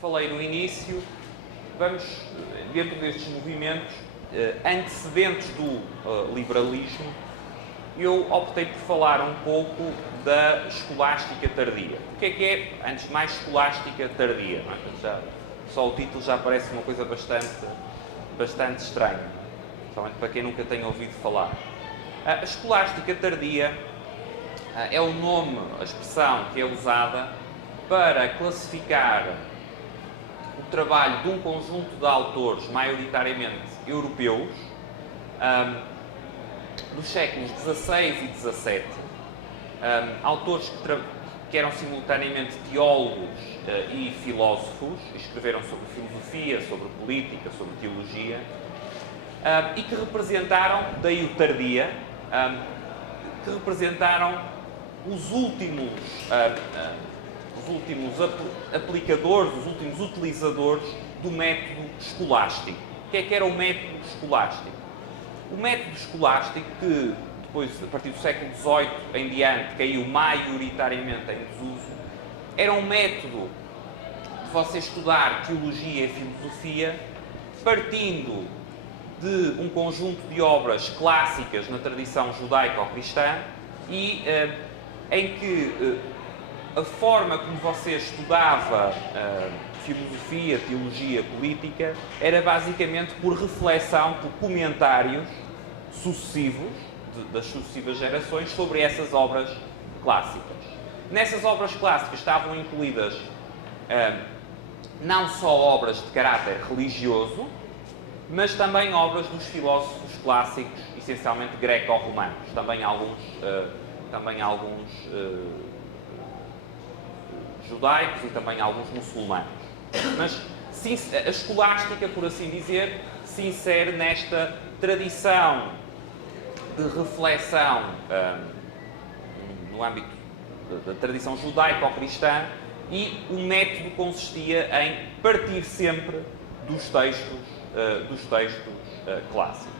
falei no início, vamos, dentro destes movimentos antecedentes do liberalismo, eu optei por falar um pouco da escolástica tardia. O que é, antes de mais, escolástica tardia? Não é? Só o título já parece uma coisa bastante estranha, principalmente para quem nunca tenha ouvido falar. A escolástica tardia é o nome, a expressão que é usada para classificar o trabalho de um conjunto de autores, maioritariamente europeus, dos séculos XVI e XVII, autores que eram simultaneamente teólogos e filósofos, escreveram sobre filosofia, sobre política, sobre teologia, e que representaram, daí o tardia, que representaram os últimos aplicadores, os últimos utilizadores do método escolástico. O que era o método escolástico? O método escolástico, que depois, a partir do século XVIII em diante, caiu maioritariamente em desuso, era um método de você estudar teologia e filosofia partindo de um conjunto de obras clássicas na tradição judaico-cristã e em que a forma como você estudava filosofia, teologia, política, era basicamente por reflexão, por comentários sucessivos, das sucessivas gerações, sobre essas obras clássicas. Nessas obras clássicas estavam incluídas não só obras de caráter religioso, mas também obras dos filósofos clássicos, essencialmente greco-romanos, também alguns judaicos e também alguns muçulmanos. Mas a escolástica, por assim dizer, se insere nesta tradição de reflexão no âmbito da tradição judaico-cristã, e o método consistia em partir sempre dos textos clássicos.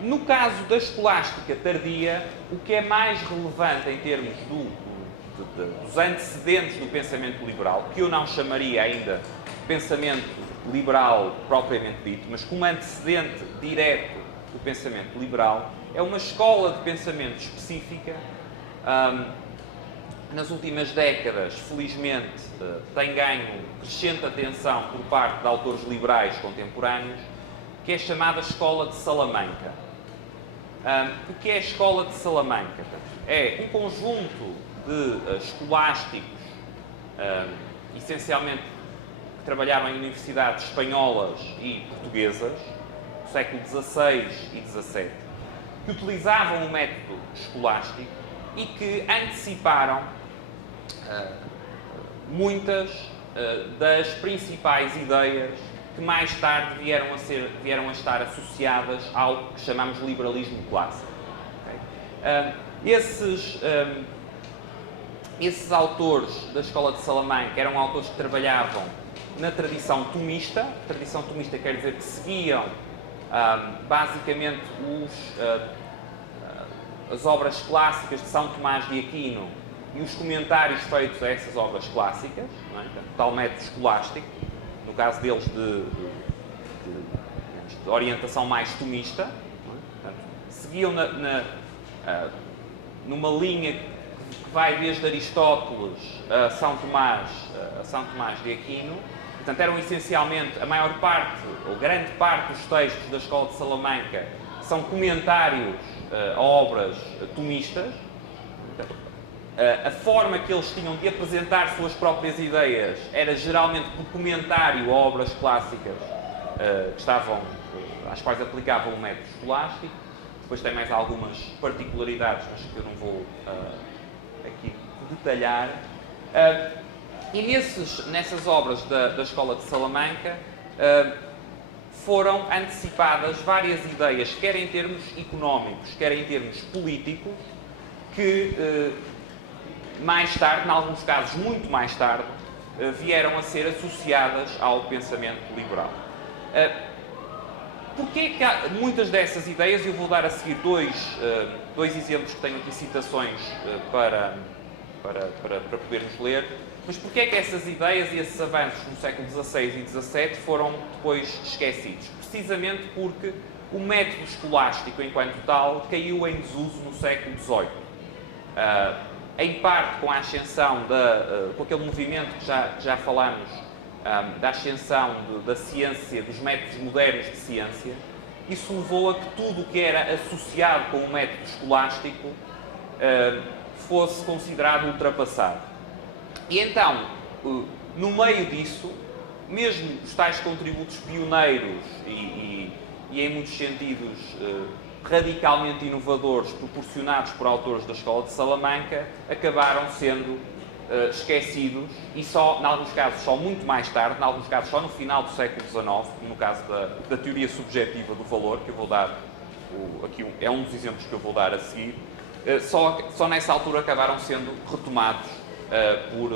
No caso da escolástica tardia, o que é mais relevante em termos dos antecedentes do pensamento liberal, que eu não chamaria ainda pensamento liberal propriamente dito, mas como antecedente direto do pensamento liberal, é uma escola de pensamento específica. Nas últimas décadas, felizmente, tem ganho crescente atenção por parte de autores liberais contemporâneos, que é chamada Escola de Salamanca. O que é a Escola de Salamanca? É um conjunto de escolásticos, essencialmente que trabalhavam em universidades espanholas e portuguesas, do século XVI e XVII, que utilizavam o método escolástico e que anteciparam muitas das principais ideias que mais tarde vieram a estar associadas ao que chamamos de liberalismo clássico. Okay? Esses autores da Escola de Salamanca eram autores que trabalhavam na tradição tomista. Tradição tomista quer dizer que seguiam basicamente as obras clássicas de São Tomás de Aquino e os comentários feitos a essas obras clássicas, não é? Tal método escolástico, no caso deles de orientação mais tomista, não é? Portanto, seguiam numa linha que vai desde Aristóteles a São Tomás de Aquino. Portanto, eram essencialmente, a maior parte, ou grande parte dos textos da Escola de Salamanca são comentários a obras tomistas. A forma que eles tinham de apresentar suas próprias ideias era geralmente por comentário a obras clássicas às quais aplicavam o método escolástico. Depois tem mais algumas particularidades, mas que eu não vou aqui detalhar. E nessas obras da Escola de Salamanca foram antecipadas várias ideias, quer em termos económicos, quer em termos políticos, que mais tarde, em alguns casos muito mais tarde, vieram a ser associadas ao pensamento liberal. Porquê que muitas dessas ideias, eu vou dar a seguir dois exemplos que tenho aqui citações para podermos ler. Mas porquê é que essas ideias e esses avanços no século XVI e XVII foram depois esquecidos? Precisamente porque o método escolástico, enquanto tal, caiu em desuso no século XVIII. Em parte com a ascensão, com aquele movimento que já falámos, da ascensão da ciência, dos métodos modernos de ciência, isso levou a que tudo o que era associado com o método escolástico fosse considerado ultrapassado. E então, no meio disso, mesmo os tais contributos pioneiros e em muitos sentidos radicalmente inovadores proporcionados por autores da Escola de Salamanca acabaram sendo esquecidos e só, em alguns casos, só muito mais tarde, em alguns casos só no final do século XIX, no caso da teoria subjetiva do valor, que eu vou dar, aqui é um dos exemplos que eu vou dar a seguir, só nessa altura acabaram sendo retomados por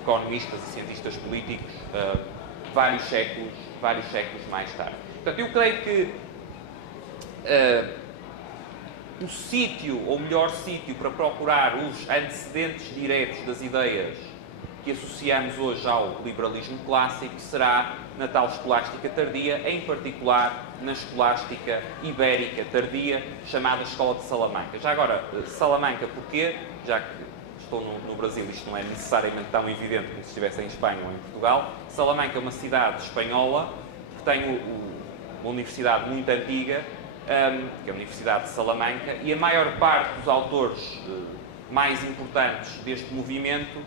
economistas e cientistas políticos vários séculos mais tarde. Portanto, eu creio que o sítio, ou melhor sítio, para procurar os antecedentes diretos das ideias que associamos hoje ao liberalismo clássico será na tal escolástica tardia, em particular na escolástica ibérica tardia, chamada Escola de Salamanca. Já agora, Salamanca porquê? Já que estou no Brasil, isto não é necessariamente tão evidente como se estivesse em Espanha ou em Portugal. Salamanca é uma cidade espanhola que tem uma universidade muito antiga, que é a Universidade de Salamanca, e a maior parte dos autores mais importantes deste movimento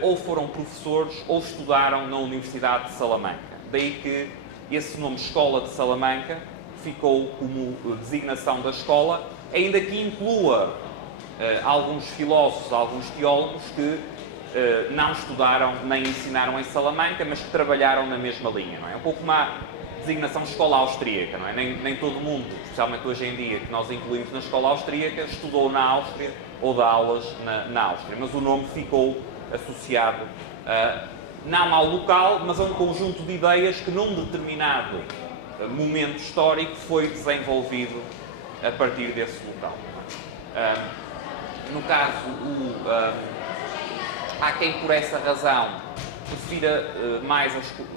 ou foram professores ou estudaram na Universidade de Salamanca. Daí que esse nome Escola de Salamanca ficou como designação da escola, ainda que inclua alguns filósofos, alguns teólogos que não estudaram nem ensinaram em Salamanca, mas que trabalharam na mesma linha. Não é? Um pouco uma designação de escola austríaca, não é? Nem todo mundo, especialmente hoje em dia, que nós incluímos na escola austríaca, estudou na Áustria ou dá aulas na Áustria, mas o nome ficou associado não ao local, mas a um conjunto de ideias que num determinado momento histórico foi desenvolvido a partir desse local. No caso, há quem por essa razão prefira mais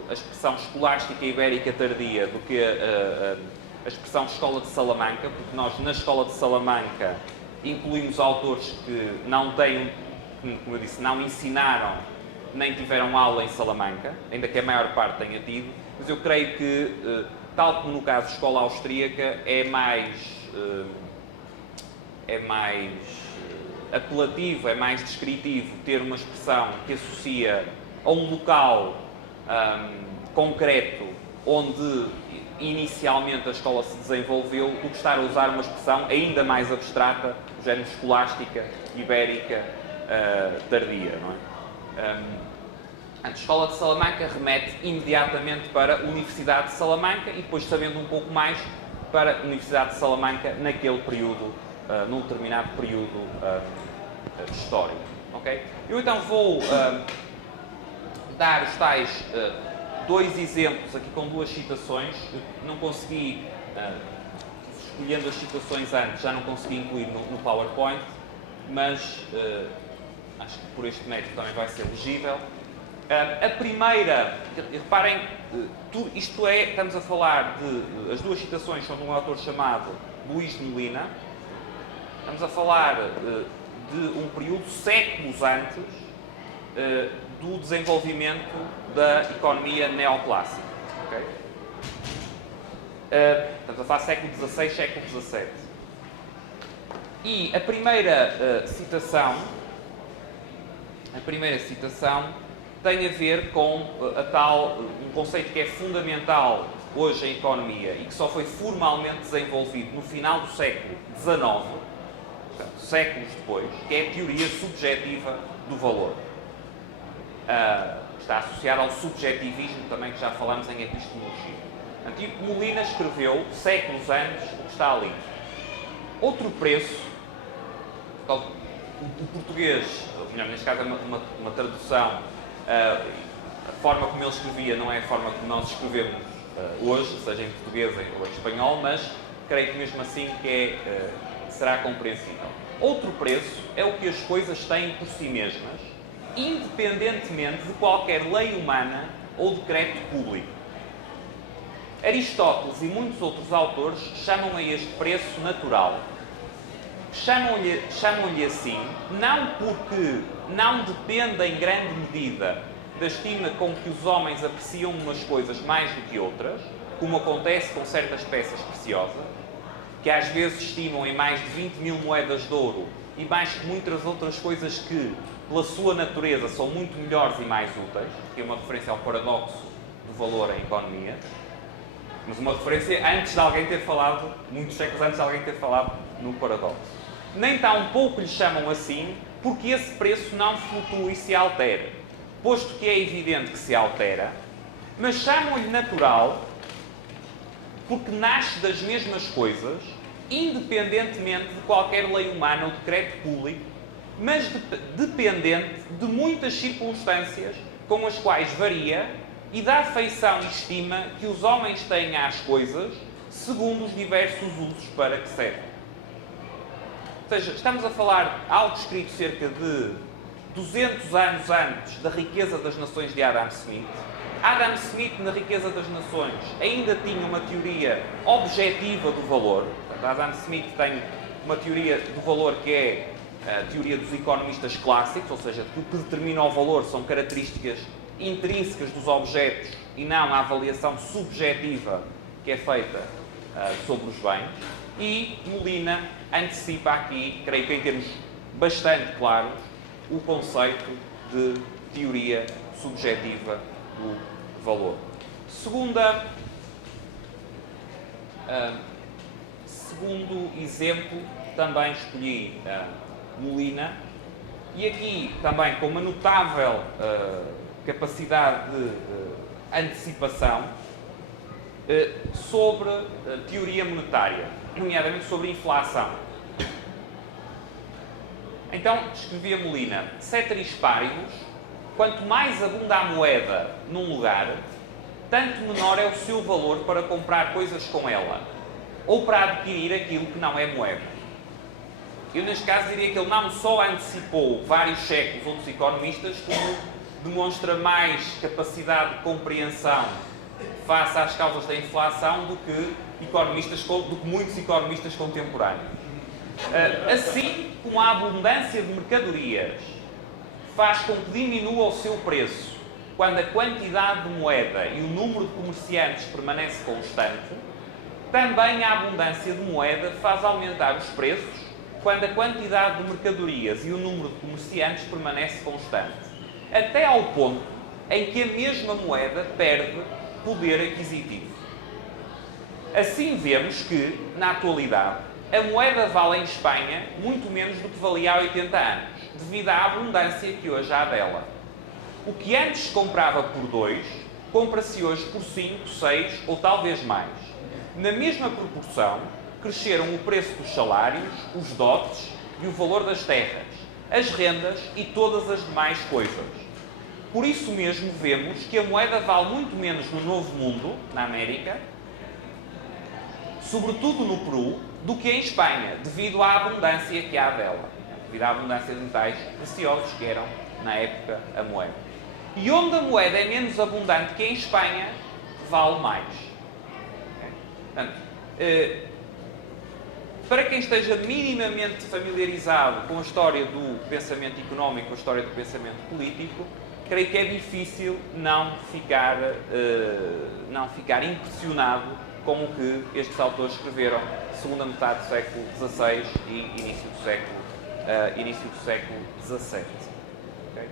a expressão escolástica ibérica tardia do que a expressão Escola de Salamanca, porque nós na Escola de Salamanca incluímos autores que não têm, como eu disse, não ensinaram nem tiveram aula em Salamanca, ainda que a maior parte tenha tido, mas eu creio que, tal como no caso de escola austríaca, é mais apelativo, é mais descritivo ter uma expressão que associa a um local concreto onde inicialmente a escola se desenvolveu, do que estar a usar uma expressão ainda mais abstrata, do género escolástica, ibérica, tardia, não é? A Escola de Salamanca remete imediatamente para a Universidade de Salamanca e depois, sabendo um pouco mais, para a Universidade de Salamanca naquele período, num determinado período histórico. Okay? Eu então vou dar os tais dois exemplos aqui com duas citações. Eu não consegui, escolhendo as citações antes, já não consegui incluir no PowerPoint, mas acho que por este método também vai ser legível. A primeira, reparem, estamos a falar as duas citações são de um autor chamado Luís de Molina. Estamos a falar de um período séculos antes do desenvolvimento da economia neoclássica. Okay? Estamos a falar século XVI, século XVII. E a primeira citação tem a ver com um conceito que é fundamental hoje em economia e que só foi formalmente desenvolvido no final do século XIX, portanto, séculos depois, que é a teoria subjetiva do valor. Está associada ao subjetivismo também, que já falámos em epistemologia. Portanto, Molina escreveu, séculos antes, o que está ali. Outro preço, o português, ou melhor, neste caso é uma tradução, a forma como ele escrevia não é a forma como nós escrevemos hoje, seja em português ou em espanhol, mas creio que mesmo assim será compreensível. Outro preço é o que as coisas têm por si mesmas, independentemente de qualquer lei humana ou decreto público. Aristóteles e muitos outros autores chamam a este preço natural. Chamam-lhe assim, não porque não dependa em grande medida da estima com que os homens apreciam umas coisas mais do que outras, como acontece com certas peças preciosas, que às vezes estimam em mais de 20 mil moedas de ouro e mais que muitas outras coisas que, pela sua natureza, são muito melhores e mais úteis, que é uma referência ao paradoxo do valor em economia, mas uma referência antes de alguém ter falado, muitos séculos antes de alguém ter falado no paradoxo. Nem tão pouco lhe chamam assim, porque esse preço não flutua e se altera, posto que é evidente que se altera, mas chamam-lhe natural porque nasce das mesmas coisas, independentemente de qualquer lei humana ou decreto público, mas dependente de muitas circunstâncias com as quais varia e da afeição e estima que os homens têm às coisas, segundo os diversos usos para que servem. Ou seja, estamos a falar algo escrito cerca de 200 anos antes da Riqueza das Nações de Adam Smith. Adam Smith, na Riqueza das Nações, ainda tinha uma teoria objetiva do valor. Portanto, Adam Smith tem uma teoria do valor que é a teoria dos economistas clássicos, ou seja, que o que determina o valor são características intrínsecas dos objetos e não a avaliação subjetiva que é feita sobre os bens. E Molina antecipa aqui, creio que em termos bastante claros, o conceito de teoria subjetiva do valor. Segundo exemplo, também escolhi Molina, e aqui também com uma notável capacidade de antecipação sobre teoria monetária, nomeadamente sobre inflação. Então, escrevia Molina, ceteris paribus, quanto mais abunda a moeda num lugar, tanto menor é o seu valor para comprar coisas com ela, ou para adquirir aquilo que não é moeda. Eu, neste caso, diria que ele não só antecipou vários séculos outros economistas, como demonstra mais capacidade de compreensão face às causas da inflação do que muitos economistas contemporâneos. Assim como a abundância de mercadorias faz com que diminua o seu preço quando a quantidade de moeda e o número de comerciantes permanece constante, também a abundância de moeda faz aumentar os preços quando a quantidade de mercadorias e o número de comerciantes permanece constante, até ao ponto em que a mesma moeda perde poder aquisitivo. Assim vemos que, na atualidade, a moeda vale em Espanha muito menos do que valia há 80 anos, devido à abundância que hoje há dela. O que antes se comprava por 2, compra-se hoje por 5, 6 ou talvez mais. Na mesma proporção, cresceram o preço dos salários, os dotes e o valor das terras, as rendas e todas as demais coisas. Por isso mesmo vemos que a moeda vale muito menos no Novo Mundo, na América, sobretudo no Peru, do que em Espanha, devido à abundância que há dela, devido à abundância de metais preciosos que eram, na época, a moeda. E onde a moeda é menos abundante que em Espanha, vale mais. Portanto, para quem esteja minimamente familiarizado com a história do pensamento económico, com a história do pensamento político, creio que é difícil não ficar impressionado com o que estes autores escreveram segunda metade do século XVI e início do século XVII. Okay?